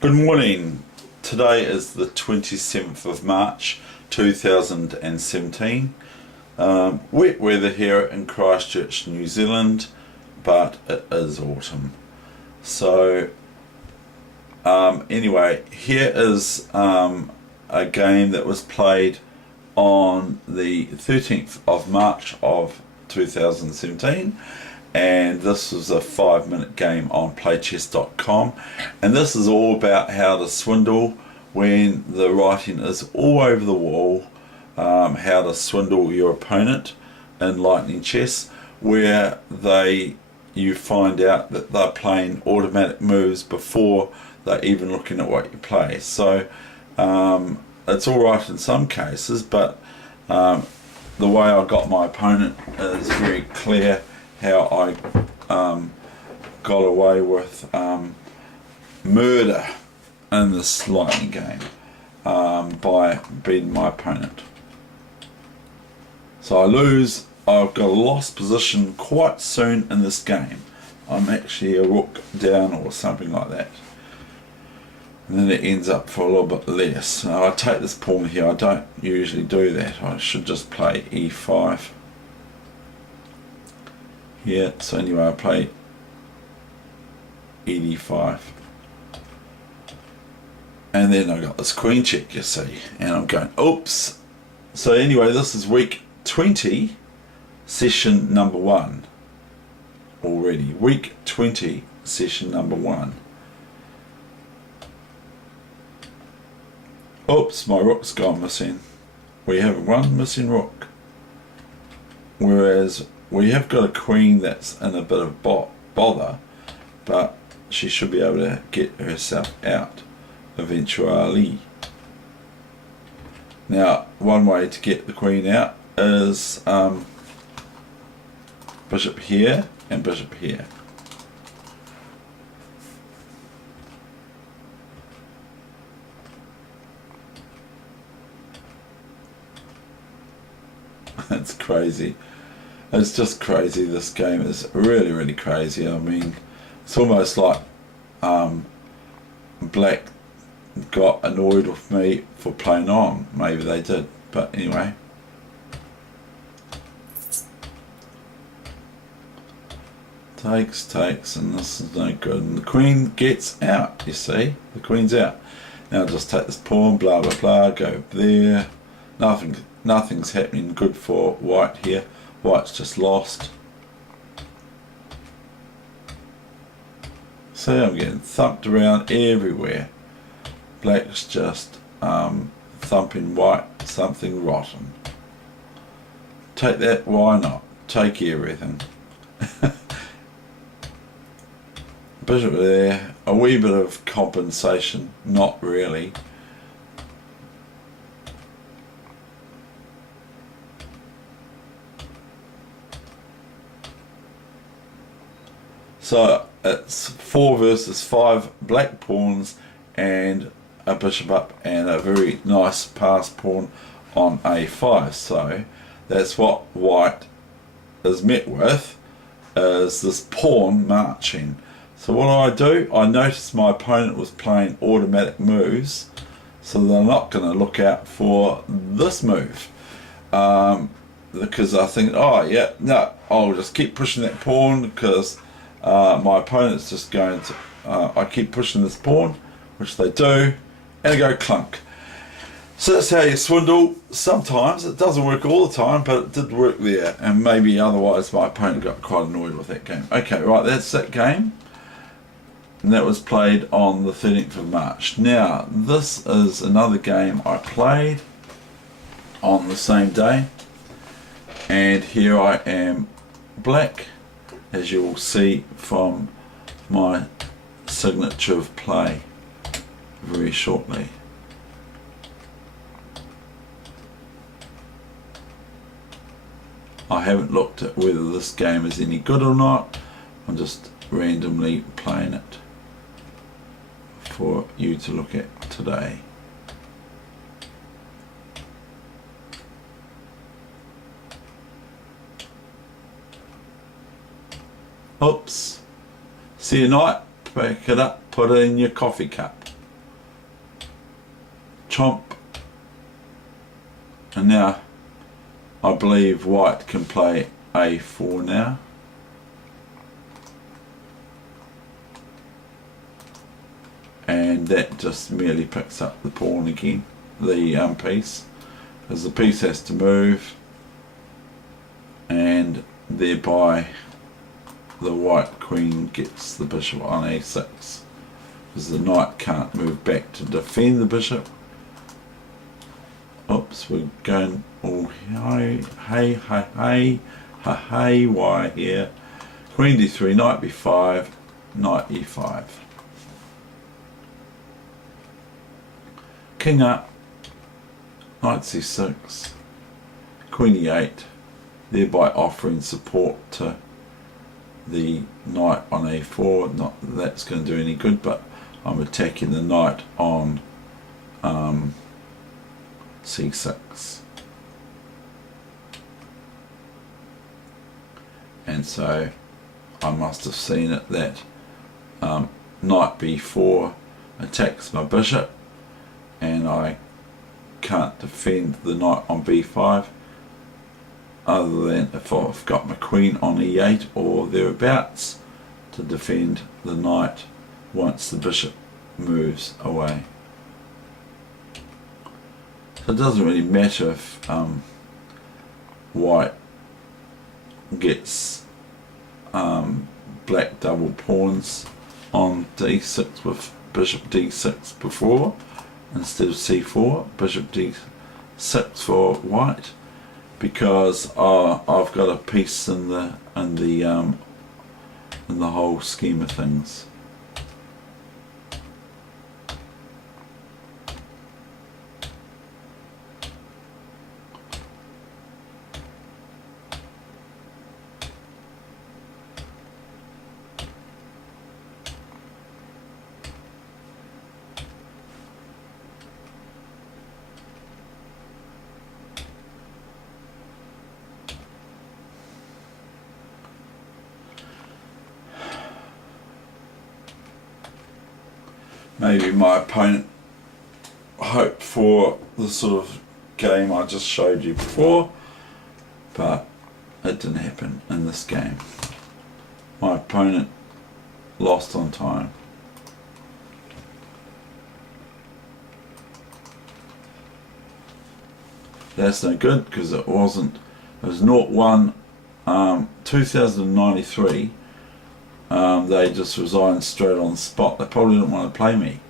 Good morning. Today is the 27th of March 2017. Wet weather here in Christchurch, New Zealand, but it is autumn. So anyway, here is a game that was played on the 13th of March of 2017, and this was a 5-minute game on playchess.com, and this is all about how to swindle when the writing is all over the wall, how to swindle your opponent in lightning chess, where you find out that they're playing automatic moves before they're even looking at what you play. So it's alright in some cases, but the way I got my opponent is very clear. How I got away with murder in this lightning game by beating my opponent. So I lose. I've got a lost position quite soon in this game. I'm actually a rook down or something like that, and then it ends up for a little bit less. Now I take this pawn here. I don't usually do that. I should just play e5 here. So anyway, I play e5, and then I got this queen check, you see, and I'm going oops. So anyway, this is week 20, session number 1 already. Week 20, session number 1. Oops, my rook's gone missing. We have one missing rook, whereas we have got a queen that's in a bit of bother, but she should be able to get herself out eventually. Now, one way to get the queen out is bishop here and bishop here. That's crazy. It's just crazy. This game is really, really crazy. I mean, it's almost like black got annoyed with me for playing on. Maybe they did, but anyway. Takes, and this is no good. And the queen gets out, you see. The queen's out. Now just take this pawn, blah, blah, blah, go there. Nothing's happening good for white here. White's just lost. See, I'm getting thumped around everywhere. Black's just thumping white something rotten. Take that, why not? Take everything. Bishop there, a wee bit of compensation, not really. So it's 4 versus 5 black pawns and a bishop up and a very nice pass pawn on a5. So that's what white is met with, is this pawn marching. So what do? I noticed my opponent was playing automatic moves, so they're not going to look out for this move. Because I think, oh yeah, no, I'll just keep pushing that pawn because my opponent's just going to, I keep pushing this pawn, which they do, and I go clunk. So that's how you swindle. Sometimes it doesn't work all the time, but it did work there, and maybe otherwise my opponent got quite annoyed with that game. Okay, right, that's that game, and that was played on the 13th of March. Now, this is another game I played on the same day, and here I am black, as you will see from my signature of play very shortly. I haven't looked at whether this game is any good or not. I'm just randomly playing it for you to look at today. Oops. See you night. Pick it up, put it in your coffee cup. chomp, and now I believe white can play a4 now. And that just merely picks up the pawn again, the piece, as the piece has to move, and thereby the white queen gets the bishop on a6, because the knight can't move back to defend the bishop. Oops, we're going all hey, why here? Queen d3, knight b5, knight e5. King up, knight c6, queen e8, thereby offering support to the knight on a4. Not that that's going to do any good, but I'm attacking the knight on c6. And so I must have seen it that knight b4 attacks my bishop, and I can't defend the knight on b5 other than if I've got my queen on e8 or thereabouts to defend the knight once the bishop moves away. So it doesn't really matter if white gets black double pawns on d6 with bishop d6 before instead of c4, bishop d6 for white, because I've got a piece in the whole scheme of things. Maybe my opponent hoped for the sort of game I just showed you before, but it didn't happen in this game. My opponent lost on time. That's no good, because it was 0-1 2093. They just resigned straight on the spot. They probably didn't want to play me,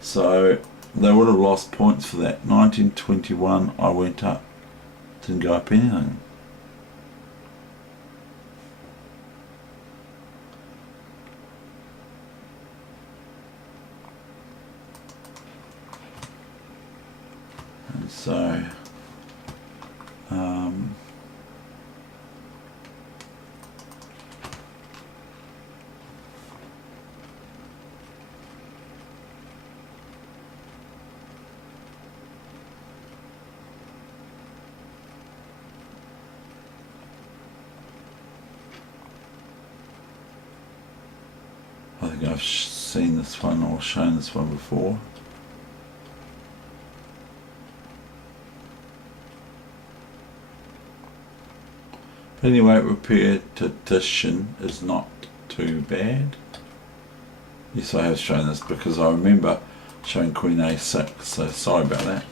so they would have lost points for that. 1921 I went up, didn't go up anything. And so I think I've seen this one or shown this one before. But anyway, repetition is not too bad. Yes, I have shown this because I remember showing Queen A6, so sorry about that.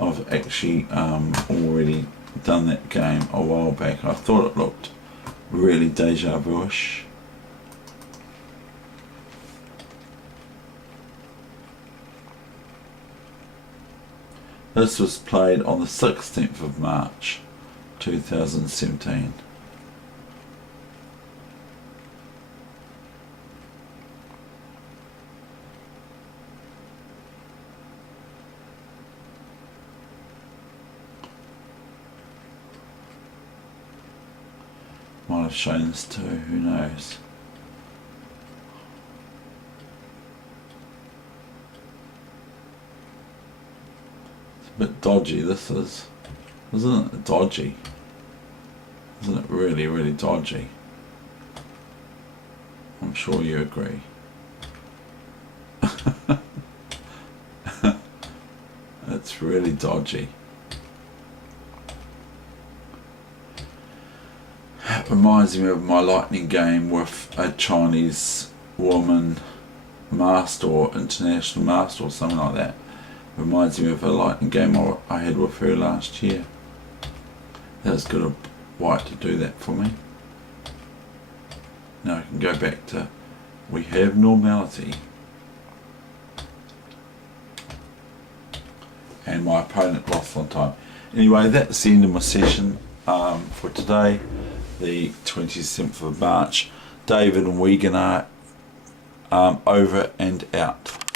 I've actually already done that game a while back. I thought it looked really deja vu-ish. This was played on the 16th of March 2017. Might have shown this too, who knows. A bit dodgy this is, isn't it? Dodgy, isn't it? Really, really dodgy. I'm sure you agree. It's really dodgy. It reminds me of my lightning game with a Chinese woman master or international master or something like that. Reminds me of a lightning game I had with her last year. That was good of white to do that for me. Now I can go back to we have normality. And my opponent lost on time. Anyway, that's the end of my session for today, the 27th of March. David and Weegenaar, over and out.